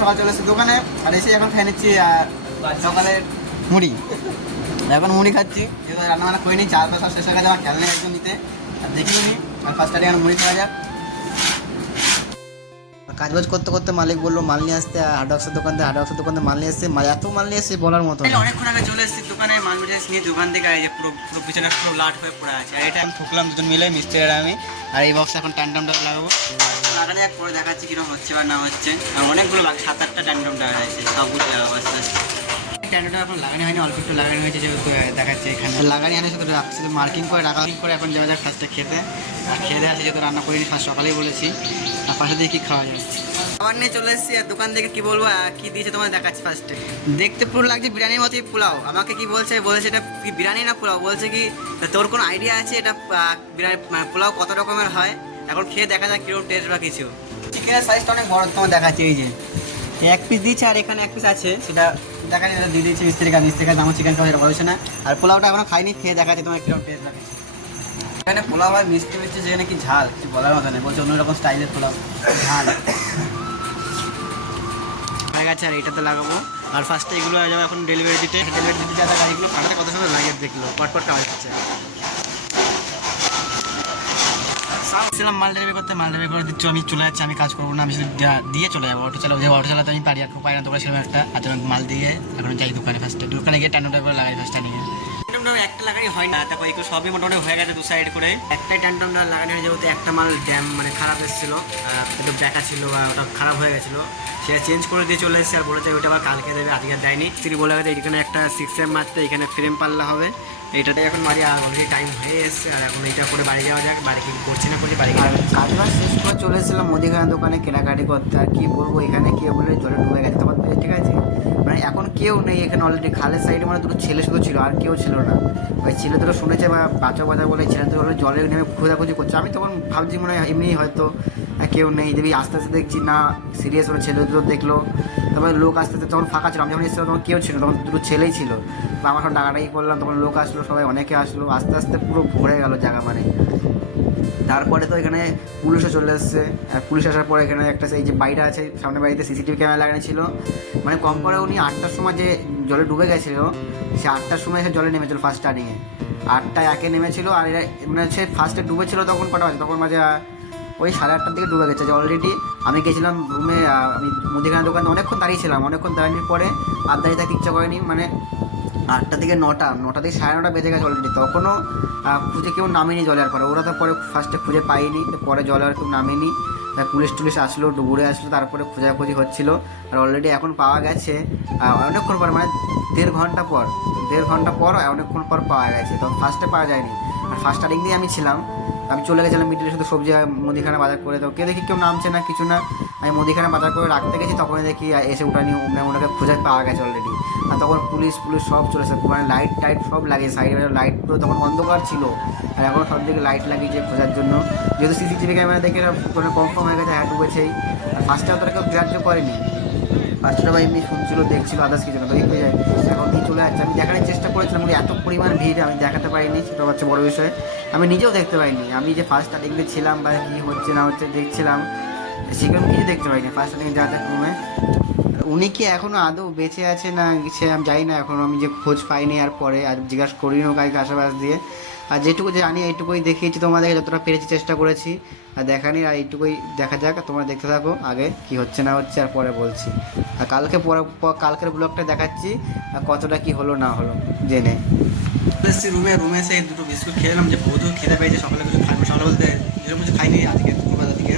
সকাল চলে এসেছি দোকানে, আর এসে এখন খেয়ে নিচ্ছি সকালে মুড়ি। এখন মুড়ি খাচ্ছি, যেহেতু রান্নাবান্না করিনি, চাল তো সব শেষ হয়ে গেছে, আমার খেয়াল নেই একদম নিতে, আর দেখিনি। আর ফার্স্ট টাইম এখন মুড়ি খাওয়া যাক। কাজবাজ করতে করতে মালিক বললো মাল নিয়ে আসতে, হার্ডওয়ার্কসের দোকানে মাল নিয়ে আসছে, এত মাল নিয়ে আসছে বলার মতো। অনেকক্ষণ আগে চলে এসেছি দোকানে, মাল মিটার নিয়ে দোকান থেকে এই যে পুরো পুরো পিছনে পুরো লাট হয়ে পড়ে আছে। আর এটা আমি ঠুকলাম দুজন মিলে, মিস্ত্রি আর আমি। আর এই বক্স এখন ট্যান্ডামটা লাগাবো, লাগানো এক পরে দেখাচ্ছি কিরকম হচ্ছে বা না হচ্ছে। আর অনেকগুলো 7-8টা ট্যান্ডাম লাগানো আছে, সবগুলো লাগাবো আস্তে আস্তে। ট্যান্ডামটা এখন লাগানো হয়নি, অল্প একটু লাগানো হয়েছে, যেহেতু দেখাচ্ছে এখানে লাগানি আনে, শুধু রাখছি মার্কিং করে রাখা করে। এখন যাওয়া যাক ফার্স্টে খেতে, আর খেতে আসে যেহেতু রান্না করিনি, ফার্স্ট সকালেই বলেছি। আর পাশে দিয়ে কী খাওয়া যায় খাবার নিয়ে চলে এসেছি। আর দোকান থেকে কী বলবো, কী দিয়েছে তোমার দেখাচ্ছি। ফার্স্টে দেখতে পুরো লাগছে বিরিয়ানির মতোই পোলাও। আমাকে কি বলছে এটা কি বিরিয়ানি না পোলাও, বলছে কি তোর কোনো আইডিয়া আছে এটা বিরিয়ানি পোলাও কত রকমের হয়? এখন খেয়ে দেখা যাক কীরকম টেস্ট বা কিছু। চিকেনের সাইজটা অনেক বড়, তোমার দেখাচ্ছি। এই যে এক পিস দিচ্ছে, আর এখানে এক পিস আছে, সেটা দেখা যায় দিয়ে দিচ্ছি মিস্ত্রির কাজ। আমার চিকেন খাওয়া সেটা বলছে না। আর পোলাওটা এখনো খাইনি, খেয়ে দেখাচ্ছি তোমার কীরকম টেস্ট লাগছে। এখানে পোলাও হয় মিষ্টি যেখানে কি ঝাল কিছু বলার মতো নেই, বলছে অন্যরকম স্টাইলের পোলাও ঝাল হয়ে গেছে। আর এইটাতে লাগাবো। আর ফার্স্টে এগুলো যাবো এখন ডেলিভারি দিতে যাওয়া গাড়িগুলো পাঠাতে কত সময় লাগে দেখলো, পটপট কাজ হচ্ছে। ছিলাম মাল ডেলিভারি করে দিচ্ছ, আমি চলে যাচ্ছি, আমি কাজ করবো না, আমি শুধু দিয়ে চলে যাবো। অটো চালাতে আমি পারি, আর পারি না, তোমরা ছিলাম একটা। আর মাল দিয়ে এখন যাই দোকানে, দোকানে গিয়ে ট্যান্ডামটা করে লাগাই ফার্স্টে নিয়ে। একটা লাগাই হয় না, তারপর এগুলো সবই মোটামুটি হয়ে গেছে দু সাইড করে। একটাই ট্যান্ডামটা লাগানো হয়ে, যেহেতু একটা মাল মানে খারাপ এসেছিলো, একটু ব্যাকা ছিল বা ওটা খারাপ হয়ে গেছিলো, সেটা চেঞ্জ করে দিয়ে চলে এসেছে। আর বলেছে ওইটা আবার কালকে দেবে, আজকে দেয়নি। স্ত্রী বলে গেছে এখানে একটা 6M মারতে, এখানে ফ্রেম পাল্লা হবে, এইটাতে এখন বাড়ি অলরেডি টাইম হয়ে এসছে। আর এখন এইটা করে বাড়ি যাওয়া যাক, বাড়ি কি করছি না করছি বাড়ি। কাজ বাজ শেষ করে চলে এসেছিলাম মুদিখানা দোকানে কেনাকাটি করতে। আর কি বলবো, এখানে কেউ বলে জলে ডুবে গেছে তখন, ঠিক আছে, মানে এখন কেউ নেই এখানে। অলরেডি খালের সাইডে মানে দুটো ছেলে শুধু ছিল, আর কেউ ছিল না। ওই ছেলে দুটো শুনেছে বা বাচ্চা বলে ছেলে দুটো জলে নেমে খোঁজাখুঁজি করছে। আমি তখন ভাবছি মনে হয় এমনি হয়তো কেউ নেই, দেখবি আস্তে আস্তে দেখছি না সিরিয়াস হলো। ছেলে দুটো দেখলো, তারপরে লোক আস্তে আস্তে তখন ফাঁকা ছিল, আমি যখন এসেছিলাম তখন কেউ ছিল, তখন দুটো ছেলেই ছিল। বা আমার সব ডাকাডাকি করলাম, তখন লোক আসলো, সবাই অনেকে আসলো, আস্তে আস্তে পুরো ভরে গেল জায়গা মানে। তারপরে তো এখানে পুলিশও চলে এসছে। আর পুলিশ আসার পরে এখানে একটা এই যে বাড়িটা আছে সামনে, বাড়িতে CCTV ক্যামেরা লাগানো ছিল। মানে কম করে উনি 8টার সময় যে জলে ডুবে গেছিলো, সে 8টার সময় এসে জলে নেমেছিল ফার্স্ট স্টার্টিংয়ে। 8টায় একে নেমেছিল, আর এরা মানে সে ফার্স্টে ডুবেছিল তখন কটা বাজে, তখন মাঝে ওই 8:30টার দিকে ডুবে গেছে। যে অলরেডি আমি গেছিলাম রুমে, আমি মুদিখানা দোকানে অনেকক্ষণ দাঁড়িয়েছিলাম, অনেকক্ষণ দাঁড়িয়ে পরে আর দাঁড়িয়ে থাকতে ইচ্ছা করেনি। মানে 8টা থেকে 9টা থেকে 9:30 বেজে গেছে অলরেডি, তখনও খুঁজে কেউ নামেনি জলে। আর পরে ওরা তো পরে ফার্স্টে খুঁজে পাইনি, পরে জলে আর কেউ নামেনি। পুলিশ টুলিশ আসলো, ডুবুরে আসলো, তারপরে খোঁজাখুঁজি হচ্ছিলো। আর অলরেডি এখন পাওয়া গেছে অনেকক্ষণ পর, মানে 1.5 ঘন্টা পর, অনেকক্ষণ পর পাওয়া গেছে। তো ফার্স্টে পাওয়া যায়নি। আর ফার্স্ট স্টার্টিং দিয়ে আমি ছিলাম, আমি চলে গেছিলাম মিডিলে শুধু সবজি মুদিখানা বাজার করে। তো কে দেখি কেউ নামছে না কিছু না, আমি মুদিখানা বাজার করে রাখতে গেছি, তখন দেখি এসে উঠানি ওনাকে খুঁজে পাওয়া গেছে অলরেডি। আর তখন পুলিশ সব চলেছে, মানে লাইট টাইট সব লাগিয়ে, সাইডে লাইট পুরো তখন অন্ধকার ছিল। আর এখন সব দিকে লাইট লাগিয়েছে খোঁজার জন্য, যেহেতু CCTV ক্যামেরা দেখে কনফার্ম হয়ে গেছে হ্যাঁ ডুবেছেই। আর ফার্স্টে তারা কেউ গ্রাহ্য করেনি, ফার্স্টে বা এমনি শুনছিল দেখছিল, আদার্স কিছু না। তো এখন কি চলে যাচ্ছে, আমি দেখানোর চেষ্টা করেছিলাম, কিন্তু এত পরিমাণ ভিড় আমি দেখাতে পারিনি, সেটা হচ্ছে বড় বিষয়। আমি নিজেও দেখতে পাইনি, আমি যে ফার্স্ট স্টার্টিংয়ে ছিলাম বা কী হচ্ছে না হচ্ছে দেখছিলাম, সেখানে কিছু দেখতে পাইনি ফার্স্ট স্টার্টিংয়ে যা রুমে। উনি কি এখনও আদৌ বেঁচে আছে না সে আমি জানি না, এখনও আমি যে খোঁজ পাইনি। আর পরে আর জিজ্ঞাসা করিনি কাউকে আশেপাশ দিয়ে। আর যেটুকু জানি এইটুকুই দেখিয়েছি তোমাদেরকে, যতটা পেরেছি চেষ্টা করেছি। আর দেখানি, আর এইটুকুই দেখা যাক, তোমরা দেখতে থাকো আগে কি হচ্ছে না হচ্ছে, আর পরে বলছি। আর কালকের ব্লগটা দেখাচ্ছি আর কতটা কি হলো না হলো জেনে। এসেছি রুমে এসে দুটো বিস্কুট খেলাম, যে বহুত খেতে পেয়েছে, সকালে কিছু খাইনি, সকালে বলতে যেরকম কিছু খাইনি আজকে দুপুরবেলা দিকে।